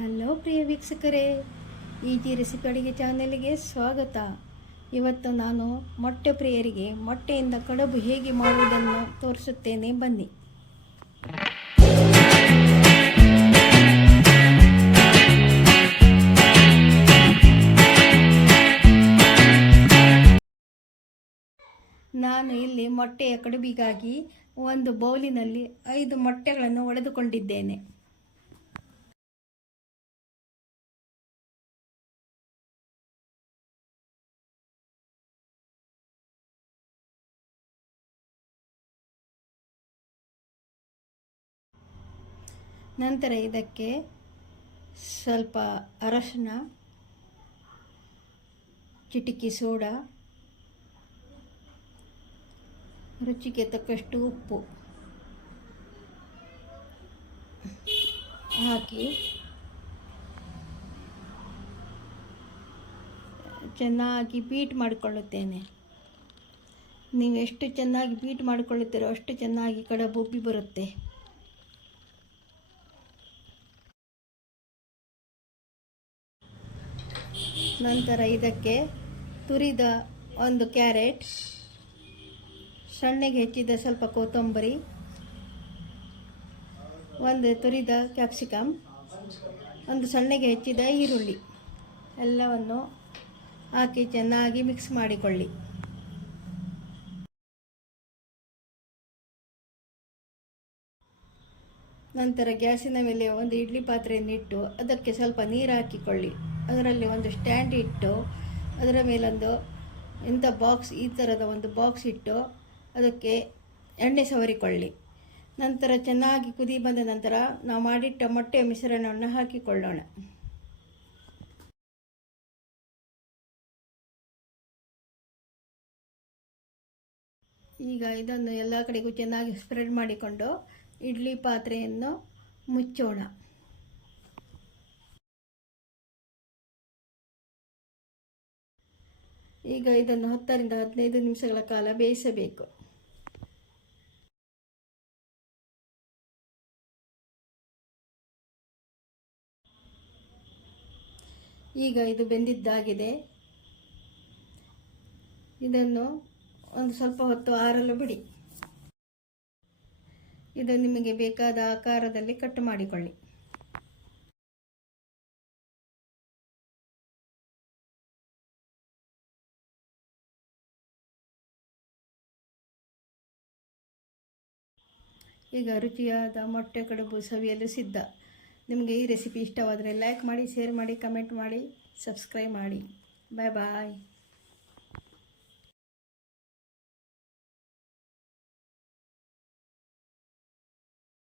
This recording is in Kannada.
ಹಲೋ ಪ್ರಿಯ ವೀಕ್ಷಕರೇ ಈಜಿ ರೆಸಿಪಿ ಅಡುಗೆ ಚಾನೆಲ್ಗೆ ಸ್ವಾಗತ. ಇವತ್ತು ನಾನು ಮೊಟ್ಟೆ ಪ್ರಿಯರಿಗೆ ಮೊಟ್ಟೆಯಿಂದ ಕಡುಬು ಹೇಗೆ ಮಾಡುವುದನ್ನು ತೋರಿಸುತ್ತೇನೆ, ಬನ್ನಿ. ನಾನು ಇಲ್ಲಿ ಮೊಟ್ಟೆಯ ಕಡುಬಿಗಾಗಿ ಒಂದು ಬೌಲಿನಲ್ಲಿ ಐದು ಮೊಟ್ಟೆಗಳನ್ನು ಒಡೆದುಕೊಂಡಿದ್ದೇನೆ. ನಂತರ ಇದಕ್ಕೆ ಸ್ವಲ್ಪ ಅರಶಿನ, ಚಿಟಿಕಿ ಸೋಡಾ, ರುಚಿಗೆ ತಕ್ಕಷ್ಟು ಉಪ್ಪು ಹಾಕಿ ಚೆನ್ನಾಗಿ ಬೀಟ್ ಮಾಡಿಕೊಳ್ಳುತ್ತೇನೆ. ನೀವು ಎಷ್ಟು ಚೆನ್ನಾಗಿ ಬೀಟ್ ಮಾಡಿಕೊಳ್ಳುತ್ತೀರೋ ಅಷ್ಟು ಚೆನ್ನಾಗಿ ಕಡೆ ಉಬ್ಬಿ ಬರುತ್ತೆ. ನಂತರ ಇದಕ್ಕೆ ತುರಿದ ಒಂದು ಕ್ಯಾರೆಟ್, ಸಣ್ಣಗೆ ಹೆಚ್ಚಿದ ಸ್ವಲ್ಪ ಕೊತ್ತಂಬರಿ, ಒಂದು ತುರಿದ ಕ್ಯಾಪ್ಸಿಕಮ್ ಒಂದು ಸಣ್ಣಗೆ ಹೆಚ್ಚಿದ ಈರುಳ್ಳಿ ಎಲ್ಲವನ್ನು ಹಾಕಿ ಚೆನ್ನಾಗಿ ಮಿಕ್ಸ್ ಮಾಡಿಕೊಳ್ಳಿ. ನಂತರ ಗ್ಯಾಸಿನ ಮೇಲೆ ಒಂದು ಇಡ್ಲಿ ಪಾತ್ರೆಯನ್ನಿಟ್ಟು ಅದಕ್ಕೆ ಸ್ವಲ್ಪ ನೀರು ಹಾಕಿಕೊಳ್ಳಿ. ಅದರಲ್ಲಿ ಒಂದು ಸ್ಟ್ಯಾಂಡ್ ಇಟ್ಟು, ಅದರ ಮೇಲೊಂದು ಇಂಥ ಬಾಕ್ಸ್ ಈ ಥರದ ಒಂದು ಬಾಕ್ಸ್ ಇಟ್ಟು ಅದಕ್ಕೆ ಎಣ್ಣೆ ಸವರಿಕೊಳ್ಳಿ. ನಂತರ ಚೆನ್ನಾಗಿ ಕುದಿ ಬಂದ ನಂತರ ನಾವು ಮಾಡಿಟ್ಟ ಮೊಟ್ಟೆ ಮಿಶ್ರಣವನ್ನು ಹಾಕಿಕೊಳ್ಳೋಣ. ಈಗ ಇದನ್ನು ಎಲ್ಲ ಕಡೆಗೂ ಚೆನ್ನಾಗಿ ಸ್ಪ್ರೆಡ್ ಮಾಡಿಕೊಂಡು ಇಡ್ಲಿ ಪಾತ್ರೆಯನ್ನು ಮುಚ್ಚೋಣ. ಈಗ ಇದನ್ನು ಹತ್ತರಿಂದ ಹದಿನೈದು ನಿಮಿಷಗಳ ಕಾಲ ಬೇಯಿಸಬೇಕು. ಈಗ ಇದು ಬೆಂದಿದ್ದಾಗಿದೆ. ಇದನ್ನು ಒಂದು ಸ್ವಲ್ಪ ಹೊತ್ತು ಆರಲು ಬಿಡಿ. ಇದು ನಿಮಗೆ ಬೇಕಾದ ಆಕಾರದಲ್ಲಿ ಕಟ್ ಮಾಡಿಕೊಳ್ಳಿ. ಈಗ ರುಚಿಯಾದ ಮೊಟ್ಟೆ ಕಡುಬು ಸವಿಯಲು ಸಿದ್ಧ. ನಿಮಗೆ ಈ ರೆಸಿಪಿ ಇಷ್ಟವಾದರೆ ಲೈಕ್ ಮಾಡಿ ಶೇರ್ ಮಾಡಿ ಕಮೆಂಟ್ ಮಾಡಿ ಸಬ್ಸ್ಕ್ರೈಬ್ ಮಾಡಿ. ಬಾಯ್ ಬಾಯ್